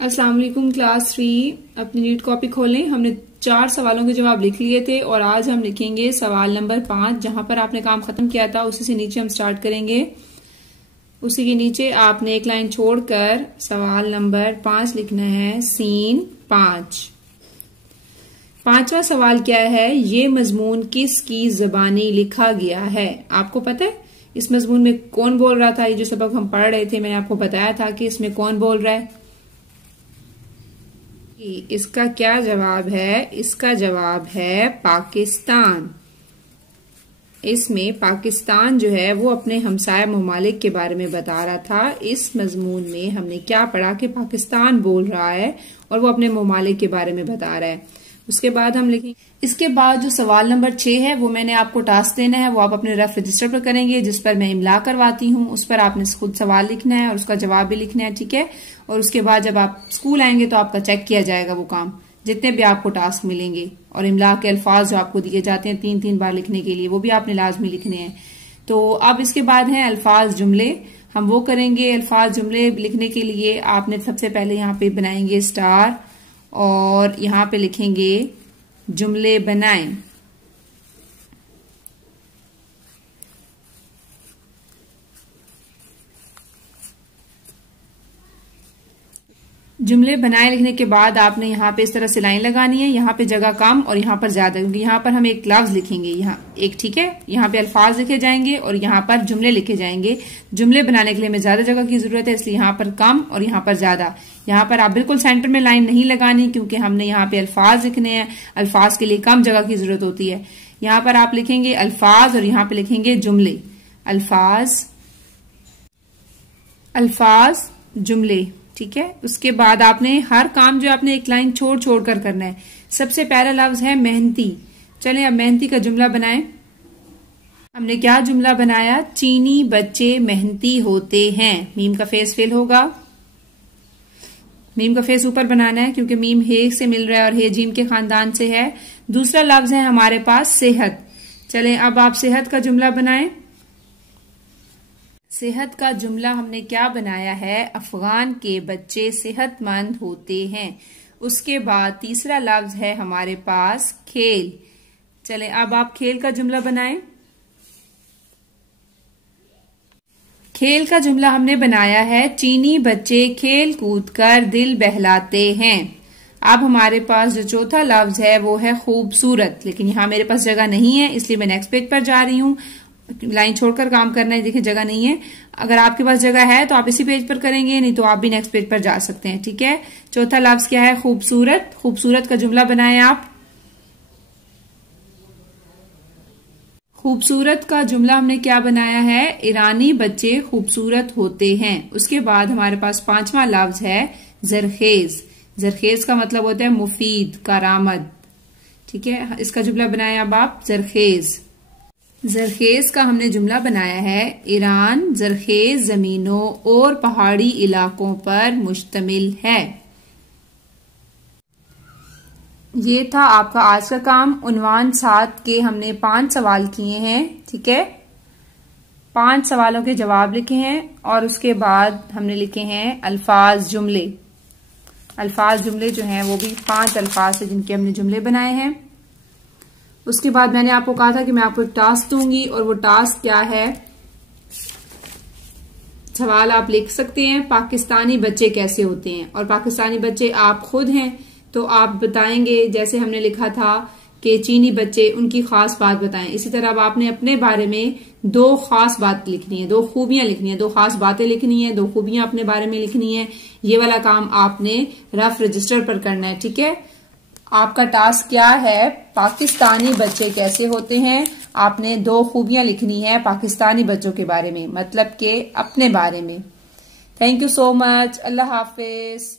अस्सलाम वालेकुम क्लास 3 अपनी रीड कॉपी खोलें। हमने 4 सवालों के जवाब लिख लिए थे और आज हम लिखेंगे सवाल नंबर 5। जहां पर आपने काम खत्म किया था उसी से नीचे हम स्टार्ट करेंगे। उसी के नीचे आपने एक लाइन छोड़कर सवाल नंबर 5 लिखना है। सीन 5। पांचवा सवाल क्या है? ये मजमून किसकी ज़बानी लिखा गया है? आपको पता है इस मजमून में कौन बोल रहा था? ये जो सबक हम पढ़ रहे थे मैंने आपको बताया था कि इसमें कौन बोल रहा है। इसका क्या जवाब है? इसका जवाब है पाकिस्तान। इसमें पाकिस्तान जो है वो अपने हमसाया ममालिक के बारे में बता रहा था। इस मजमून में हमने क्या पढ़ा कि पाकिस्तान बोल रहा है और वो अपने ममालिक के बारे में बता रहा है। उसके बाद हम लिखेंगे। इसके बाद जो सवाल नंबर 6 है वो मैंने आपको टास्क देना है, वो आप अपने रफ रजिस्टर पर करेंगे जिस पर मैं इमला करवाती हूँ। उस पर आपने खुद सवाल लिखना है और उसका जवाब भी लिखना है, ठीक है। और उसके बाद जब आप स्कूल आएंगे तो आपका चेक किया जाएगा वो काम, जितने भी आपको टास्क मिलेंगे। और इमला के अल्फाज जो आपको दिए जाते हैं 3-3 बार लिखने के लिए, वो भी आपने लाजमी लिखने हैं। तो अब इसके बाद है अल्फाज जुमले, हम वो करेंगे। अल्फाज जुमले लिखने के लिए आपने सबसे पहले यहाँ पे बनाएंगे स्टार और यहाँ पे लिखेंगे जुमले बनाएं। जुमले बनाए लिखने के बाद आपने यहाँ पे इस तरह से लाइन लगानी है। यहाँ पे जगह कम और यहाँ पर ज्यादा, क्योंकि यहाँ पर हम एक लफ्ज लिखेंगे, यहाँ एक, ठीक है। यहाँ पे अल्फाज लिखे जाएंगे और यहाँ पर जुमले लिखे जाएंगे। जुमले बनाने के लिए हमें ज्यादा जगह की जरूरत है, इसलिए यहाँ पर कम और यहाँ पर ज्यादा। यहाँ पर आप बिल्कुल सेंटर में लाइन नहीं लगानी, क्योंकि हमने यहाँ पे अल्फाज लिखने हैं। अल्फाज के लिए कम जगह की जरूरत होती है। यहाँ पर आप लिखेंगे अल्फाज और यहाँ पे लिखेंगे जुमले। अल्फाज, अल्फाज, जुमले, ठीक है। उसके बाद आपने हर काम जो आपने एक लाइन छोड़ छोड़ कर करना है। सबसे पहला लफ्ज है मेहनती। चलें अब मेहनती का जुमला बनाएं। हमने क्या जुमला बनाया? चीनी बच्चे मेहनती होते हैं। मीम का फेस फेल होगा, मीम का फेस ऊपर बनाना है क्योंकि मीम हे से मिल रहा है और हे जीम के खानदान से है। दूसरा लफ्ज है हमारे पास सेहत। चलें अब आप सेहत का जुमला बनाएं। सेहत का जुमला हमने क्या बनाया है? अफगान के बच्चे सेहतमंद होते हैं। उसके बाद तीसरा लफ्ज है हमारे पास खेल। चलें अब आप खेल का जुमला बनाएं। खेल का जुमला हमने बनाया है चीनी बच्चे खेल कूद कर दिल बहलाते हैं। अब हमारे पास जो चौथा लफ्ज है वो है खूबसूरत, लेकिन यहाँ मेरे पास जगह नहीं है इसलिए मैं नेक्स्ट पेज पर जा रही हूँ। लाइन छोड़कर काम करना है, देखिए जगह नहीं है। अगर आपके पास जगह है तो आप इसी पेज पर करेंगे, नहीं तो आप भी नेक्स्ट पेज पर जा सकते हैं, ठीक है। चौथा लफ्ज क्या है? खूबसूरत। खूबसूरत का जुमला बनाएं आप। खूबसूरत का जुमला हमने क्या बनाया है? ईरानी बच्चे खूबसूरत होते हैं। उसके बाद हमारे पास पांचवा लफ्ज है जरखेज। जरखेज का मतलब होता है मुफीद, कारामद, ठीक है। इसका जुमला बनाया अब आप जरखेज। जरखेज का हमने जुमला बनाया है ईरान जरखेज जमीनों और पहाड़ी इलाकों पर मुश्तमिल है। ये था आपका आज का काम। उन्वान 7 के हमने 5 सवाल किए हैं, ठीक है। 5 सवालों के जवाब लिखे हैं और उसके बाद हमने लिखे हैं अल्फाज जुमले। अल्फाज जुमले जो हैं वो भी 5 अल्फाज से जिनके हमने जुमले बनाए हैं। उसके बाद मैंने आपको कहा था कि मैं आपको एक टास्क दूंगी और वो टास्क क्या है? सवाल आप लिख सकते हैं पाकिस्तानी बच्चे कैसे होते हैं, और पाकिस्तानी बच्चे आप खुद हैं तो आप बताएंगे। जैसे हमने लिखा था कि चीनी बच्चे, उनकी खास बात बताएं। इसी तरह अब आपने अपने बारे में 2 खास बात लिखनी है, 2 खूबियां लिखनी है, 2 खास बातें लिखनी है, 2 खूबियां अपने बारे में लिखनी है। ये वाला काम आपने रफ रजिस्टर पर करना है, ठीक है। आपका टास्क क्या है? पाकिस्तानी बच्चे कैसे होते हैं। आपने 2 खूबियां लिखनी है पाकिस्तानी बच्चों के बारे में, मतलब के अपने बारे में। Thank you so much. Allah Hafiz.